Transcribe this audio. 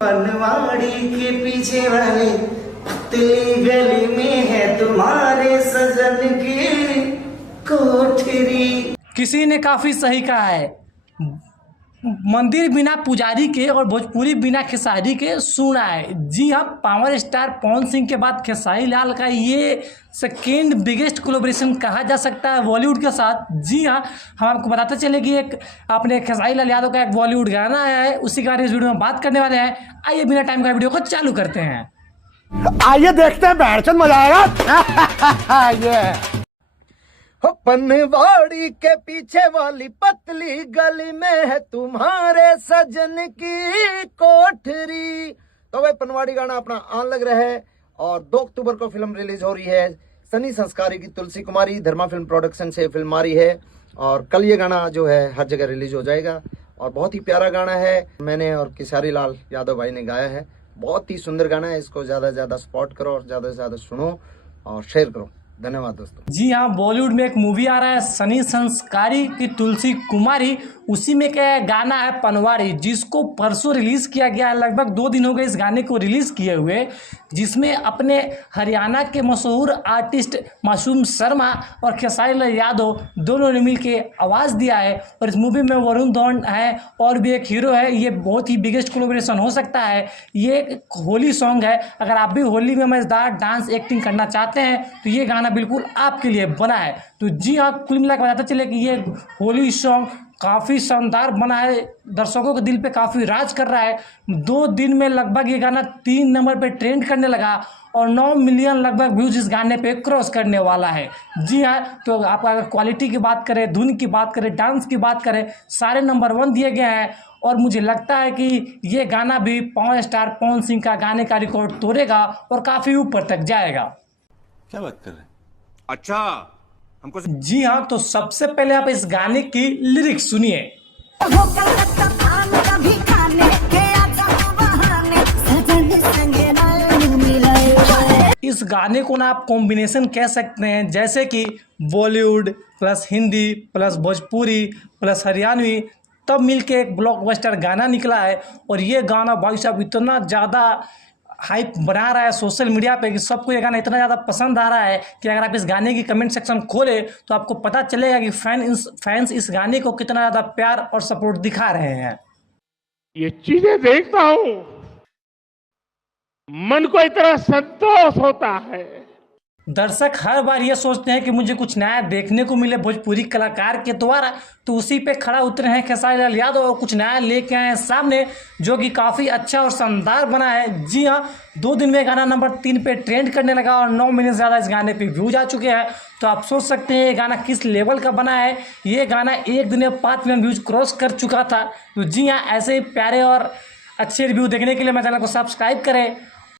पनवाड़ी के पीछे वाले पतली गली में है तुम्हारे सजन की कोठरी। किसी ने काफी सही कहा है, मंदिर बिना पुजारी के और भोजपुरी बिना खेसारी के सुना है। जी हाँ, पावर स्टार पवन सिंह के बाद खेसारी लाल का ये सेकेंड बिगेस्ट कोलैबोरेशन कहा जा सकता है बॉलीवुड के साथ। जी हाँ, हम आपको बताते चले कि एक अपने खेसारी लाल यादव का एक बॉलीवुड गाना आया है, उसी के बारे में इस वीडियो में बात करने वाले हैं। आइए बिना टाइम का वीडियो को चालू करते हैं। आइए देखते हैं, बैठचंद मजा आएगा। ये हो पनवाड़ी के पीछे वाली पतली गली में है तुम्हारे सजन की कोठरी। तो भाई पनवाड़ी गाना अपना आन लग रहा है और 2 अक्टूबर को फिल्म रिलीज हो रही है। सनी संस्कारी की तुलसी कुमारी धर्मा फिल्म प्रोडक्शन से फिल्म आ रही है और कल ये गाना जो है हर जगह रिलीज हो जाएगा और बहुत ही प्यारा गाना है। मैंने और खेसारी लाल यादव भाई ने गाया है, बहुत ही सुंदर गाना है। इसको ज़्यादा से ज़्यादा सपोर्ट करो और ज़्यादा से ज़्यादा सुनो और शेयर करो। धन्यवाद दोस्तों। जी हाँ, बॉलीवुड में एक मूवी आ रहा है सनी संस्कारी की तुलसी कुमारी, उसी में क्या गाना है पनवाड़ी, जिसको परसों रिलीज किया गया है। लगभग 2 दिन हो गए इस गाने को रिलीज किए हुए, जिसमें अपने हरियाणा के मशहूर आर्टिस्ट मासूम शर्मा और खेसारी लाल यादव दोनों ने मिलके आवाज़ दिया है। और इस मूवी में वरुण धवन है और भी एक हीरो है। ये बहुत ही बिगेस्ट कोलैबोरेशन हो सकता है। ये एक होली सॉन्ग है। अगर आप भी होली में मज़ेदार डांस एक्टिंग करना चाहते हैं तो ये गाना बिल्कुल आपके लिए बना है। तो जी हाँ, कुल मिलाकर बताते चले कि ये होली सॉन्ग काफ़ी शानदार बना है, दर्शकों के दिल पे काफ़ी राज कर रहा है। 2 दिन में लगभग ये गाना 3 नंबर पे ट्रेंड करने लगा और 9 मिलियन लगभग व्यूज इस गाने पे क्रॉस करने वाला है। जी हाँ, तो आप अगर क्वालिटी की बात करें, धुन की बात करें, डांस की बात करें, सारे नंबर 1 दिए गए हैं। और मुझे लगता है कि ये गाना भी पावर स्टार पवन सिंह का गाने का रिकॉर्ड तोड़ेगा और काफ़ी ऊपर तक जाएगा। क्या बात कर रहे हैं? अच्छा हमको जी हाँ, तो सबसे पहले आप इस गाने की लिरिक्स सुनिए। इस गाने को ना आप कॉम्बिनेशन कह सकते हैं, जैसे कि Bollywood plus Hindi plus Bhojpuri plus Haryanvi, तब मिलके एक ब्लॉकबस्टर गाना निकला है। और ये गाना भाई साहब इतना ज़्यादा हाइप बना रहा है सोशल मीडिया पे कि सबको ये गाना इतना ज़्यादा पसंद आ रहा है कि अगर आप इस गाने की कमेंट सेक्शन खोले तो आपको पता चलेगा कि फैंस इस गाने को कितना ज़्यादा प्यार और सपोर्ट दिखा रहे हैं। ये चीजें देखता हूँ, मन को इतना संतोष होता है। दर्शक हर बार ये सोचते हैं कि मुझे कुछ नया देखने को मिले भोजपुरी कलाकार के द्वारा, तो उसी पे खड़ा उतरे हैं खेसारी लाल यादव और कुछ नया लेके आए हैं सामने, जो कि काफ़ी अच्छा और शानदार बना है। जी हाँ, 2 दिन में गाना नंबर 3 पे ट्रेंड करने लगा और 9 मिलियन से ज़्यादा इस गाने पे व्यूज आ चुके हैं। तो आप सोच सकते हैं ये गाना किस लेवल का बना है। ये गाना 1 दिन में 5 मिलियन व्यूज क्रॉस कर चुका था। तो जी हाँ, ऐसे ही प्यारे और अच्छे रिव्यू देखने के लिए मेरे चैनल को सब्सक्राइब करें